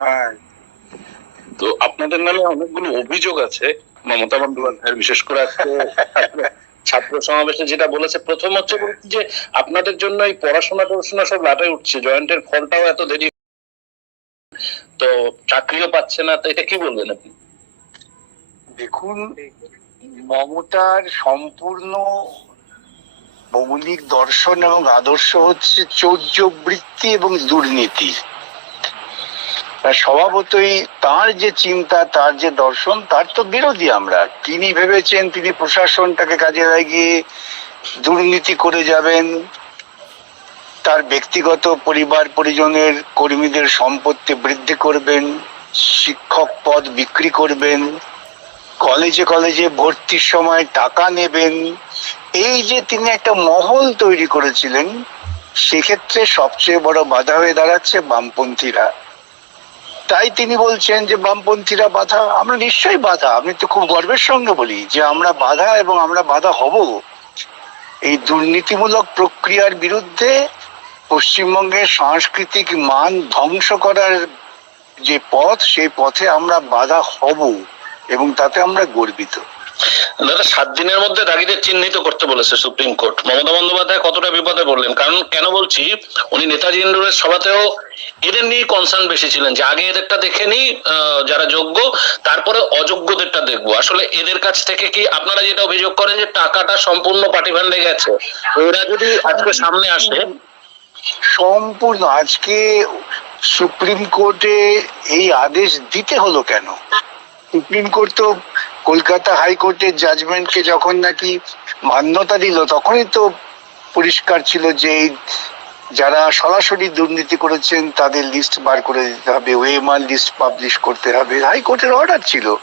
হ্যাঁ। তো আপনাদের নামে অনেকগুলো অভিযোগ আছে মমতা বন্দ্যোপাধ্যায়ের বিশেষ করে আজকে ছাত্র- সমাবেশে যেটা বলেছে প্রথম হচ্ছে যে আপনাদের জন্য এই পড়াশোনা টড়াশোনা সব লাটে উঠছে জয়েন্টের ফলটাও এত দেরি তো চাকরিও পাচ্ছে না তো এটা কি বলবেন আপনি? দেখুন মমতার সম্পূর্ণ মৌলিক দর্শন এবং আদর্শ হচ্ছে চৌর্য বৃত্তি এবং দুর্নীতি। স্বভাবতই তার যে চিন্তা, তার যে দর্শন, তার তো বিরোধী আমরা। তিনি ভেবেছেন তিনি প্রশাসনটাকে কাজে লাগিয়ে দুর্নীতি করে যাবেন। তার ব্যক্তিগত পরিবার, পরিজনের কর্মীদের সম্পত্তি বৃদ্ধি করবেন, শিক্ষক পদ বিক্রি করবেন, কলেজে কলেজে ভর্তির সময় টাকা নেবেন। এই যে তিনি একটা মহল তৈরি করেছিলেন, সেক্ষেত্রে সবচেয়ে বড় বাধা হয়ে দাঁড়াচ্ছে বামপন্থীরা। তাই তিনি বলছেন যে বামপন্থীরা বাধা, আমরা নিশ্চয়ই বাধা। আমি তো খুব গর্বের সঙ্গে বলি যে আমরা বাধা এবং আমরা বাধা হব। এই দুর্নীতিমূলক প্রক্রিয়ার বিরুদ্ধে পশ্চিমবঙ্গের সাংস্কৃতিক মান ধ্বংস করার যে পথ, সেই পথে আমরা বাধা হব এবং তাতে আমরা গর্বিত। দাদা, সাত দিনের মধ্যে চিহ্নিত করতে বলেছে সুপ্রিম কোর্ট। মমতা বন্দ্যোপাধ্যায় কতটা বিপদে পড়লেন? কারণ কেন বলছি, উনি নেতাজি ইন্ডোরের সভাতেও এদের নিয়ে কনসার্ন বেশি ছিলেন যে আগে এদেরটা যারা যোগ্য, তারপরে অযোগ্যদেরটা দেখব। আসলে এদের কাছ থেকে কি আপনারা যেটা অভিযোগ করেন যে টাকাটা সম্পূর্ণ পার্টি ফান্ডে গেছে? এরা যদি আজকে সামনে আসে। সম্পূর্ণ। আজকে সুপ্রিম কোর্টে এই আদেশ দিতে হলো কেন? সুপ্রিম কোর্ট তো কলকাতা হাইকোর্টের জাজমেন্টকে যখন নাকি মান্যতা দিল, তখনই তো পরিষ্কার ছিল যে যারা সরাসরি দুর্নীতি করেছেন, তাদের লিস্ট বার করে দিতে হবে ওয়েমার লিস্ট পাবলিশ করতে হবে। হাইকোর্টের অর্ডার ছিল।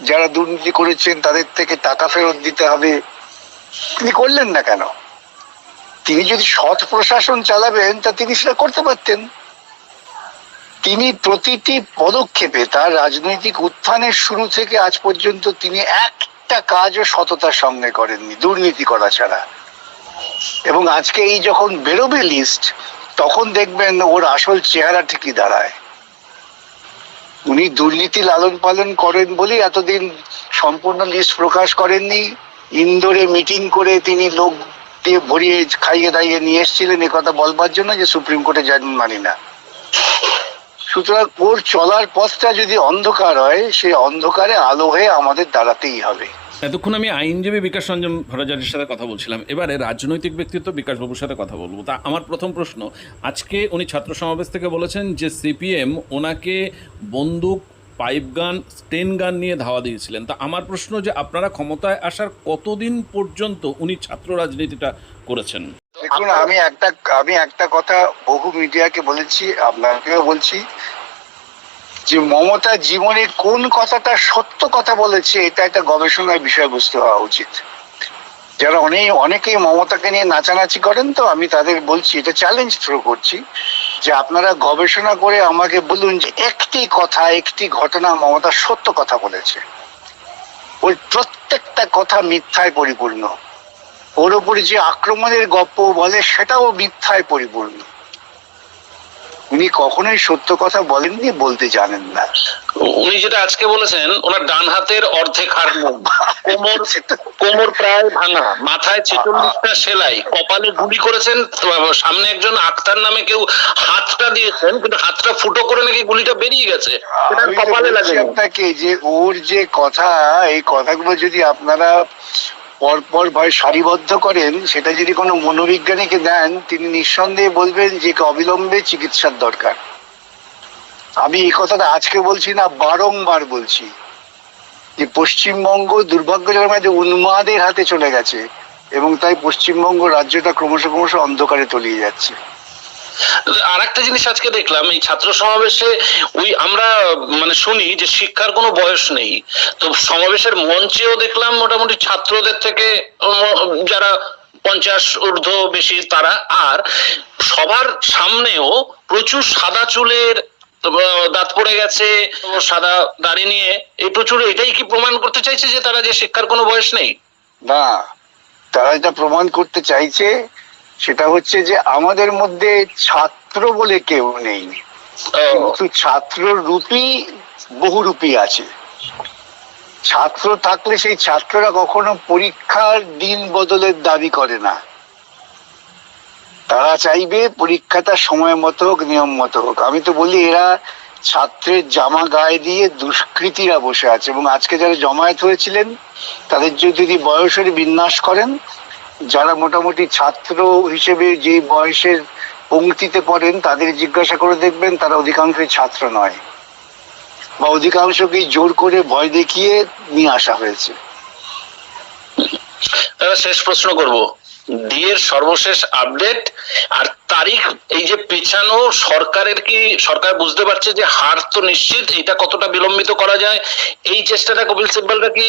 যারা দুর্নীতি করেছেন, তাদের থেকে টাকা ফেরত দিতে হবে। তিনি করলেন না কেন? তিনি যদি সৎ প্রশাসন চালাবেন, তা তিনি সেটা করতে পারতেন। তিনি প্রতিটি পদক্ষেপে তার রাজনৈতিক উত্থানের শুরু থেকে আজ পর্যন্ত তিনি একটা কাজও সততার সঙ্গে করেননি, দুর্নীতি করা ছাড়া। এবং আজকে এই যখন বেরোবে লিস্ট তখন দেখবেন ওর আসল চেহারা ঠিকই দাঁড়ায়। উনি দুর্নীতি লালন পালন করেন বলেই এতদিন সম্পূর্ণ লিস্ট প্রকাশ করেননি। ইন্দোরে মিটিং করে তিনি লোক দিয়ে ভরিয়ে খাইয়ে দাইয়ে নিয়ে এসেছিলেন কথা বলবার জন্য যে সুপ্রিম কোর্টে জামিন মানি না। সুতরাং ওর চলার পথটা যদি অন্ধকার হয় সেই অন্ধকারে আলো হয়ে আমাদের দাঁড়াতেই হবে। এতক্ষণ আমি আইনজীবী বিকাশ রঞ্জন ভট্টাচার্যের সাথে কথা বলছিলাম। এবারে রাজনৈতিক ব্যক্তিত্ব বিকাশ বাবুর সাথে কথা বলব। তা আমার প্রথম প্রশ্ন, আজকে উনি ছাত্র সমাবেশ থেকে বলেছেন যে সিপিএম ওনাকে বন্দুক, পাইপ গান, স্টেন গান নিয়ে ধাওয়া দিয়েছিলেন। তা আমার প্রশ্ন যে আপনারা ক্ষমতায় আসার কতদিন পর্যন্ত উনি ছাত্র রাজনীতিটা করেছেন? দেখুন আমি একটা আমি একটা কথা বহু মিডিয়াকে বলেছি আপনাকেও বলছি যে মমতা জীবনে কোন কথাটা সত্য কথা বলেছে এটা একটা গবেষণার বিষয়বস্তু হওয়া উচিত। যারা অনেক অনেকেই মমতাকে নিয়ে নাচানাচি করেন তো আমি তাদের বলছি এটা চ্যালেঞ্জ থ্রো করছি যে আপনারা গবেষণা করে আমাকে বলুন যে একটি কথা একটি ঘটনা মমতা সত্য কথা বলেছে। ওই প্রত্যেকটা কথা মিথ্যায় পরিপূর্ণ। ওর উপরে যে আক্রমণের গপ্প বলে সেটাও মিথ্যায় পরিপূর্ণ। উনি কখনোই সত্য কথা বলেননি বলতে জানেন না। উনি যেটা আজকে বলেছেন ওনার ডান হাতের অর্ধেক কোমর কোমর প্রায় ভাঙা মাথায় ছেচল্লিশটা সেলাই কপালে গুলি করেছেন সামনে একজন আক্তার নামে কেউ হাতটা দিয়েছেন কিন্তু হাতটা ফুটো করে নাকি গুলিটা বেরিয়ে গেছে সেটা কপালে লাগে আপনাকে যে ওর যে কথা এই কথাগুলো যদি আপনারা পরপর ভয় সারিবদ্ধ করেন, সেটা যদি কোনো মনোবিজ্ঞানীকে দেন, তিনি নিঃসন্দেহে বলবেন যে অবিলম্বে চিকিৎসার দরকার। আমি এই কথাটা আজকে বলছি না, বারংবার বলছি। যে পশ্চিমবঙ্গ দুর্ভাগ্যজনক যে উন্মাদের হাতে চলে গেছে এবং তাই পশ্চিমবঙ্গ রাজ্যটা ক্রমশ ক্রমশ অন্ধকারে তলিয়ে যাচ্ছে। আর একটা জিনিস আজকে দেখলাম, এই ছাত্র সমাবেশে ওই আমরা মানে শুনি যে শিক্ষার কোনো বয়স নেই। তো সমাবেশের মঞ্চেও দেখলাম মোটামুটি ছাত্রদের থেকে যারা পঞ্চাশ ঊর্ধ্ব বেশি, তারা আর সবার সামনেও প্রচুর সাদা চুলের দাঁত পড়ে গেছে, সাদা দাড়ি নিয়ে। এই প্রচুর, এটাই কি প্রমাণ করতে চাইছে যে তারা যে শিক্ষার কোনো বয়স নেই? না, তারা এটা প্রমাণ করতে চাইছে সেটা হচ্ছে যে আমাদের মধ্যে ছাত্র বলে কেউ নেই। কিন্তু ছাত্র রূপী বহুরূপী আছে। ছাত্র থাকলে সেই ছাত্ররা কখনো পরীক্ষার দিন বদলের দাবি করে না। তারা চাইবে পরীক্ষাটা সময় মতো হোক নিয়ম মতো হোক। আমি তো বলি এরা ছাত্রের জামা গায়ে দিয়ে দুষ্কৃতীরা বসে আছে এবং আজকে যারা জমায়েত হয়েছিলেন তাদের যদি বয়সের বিন্যাস করেন যারা মোটামুটি ছাত্র হিসেবে যে বয়সের পঙ্ক্তিতে পড়েন, তাদের জিজ্ঞাসা করে দেখবেন তারা অধিকাংশই ছাত্র নয়। বা অধিকাংশকেই জোর করে ভয় দেখিয়ে নিয়ে আসা হয়েছে। শেষ প্রশ্ন করব। ডিএর সর্বশেষ আপডেট আর তারিখ এই যে পেছানো সরকারের কি সরকার বুঝতে পারছে যে হার তো নিশ্চিত এটা কতটা বিলম্বিত করা যায়? এই চেষ্টাটা কপিল সিব্বলরা কি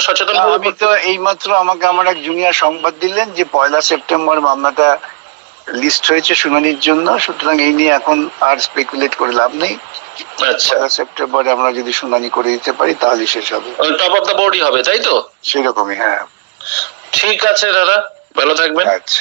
সচেতন আমি তো এইমাত্র আমাকে আমার এক জুনিয়র সংবাদ দিলেন যে পয়লা সেপ্টেম্বর মামলাটা লিস্ট হয়েছে শুনানির জন্য সুতরাং এই নিয়ে এখন আর স্পেকুলেট করে লাভ নেই। আচ্ছা। সেপ্টেম্বরে আমরা যদি শুনানি করে দিতে পারি তাহলে শেষ হবে। টপ অফ দ্য বোর্ডই হবে তাই তো? সেরকমই হ্যাঁ। ঠিক আছে দাদা। ভালো থাকবেন। আচ্ছা।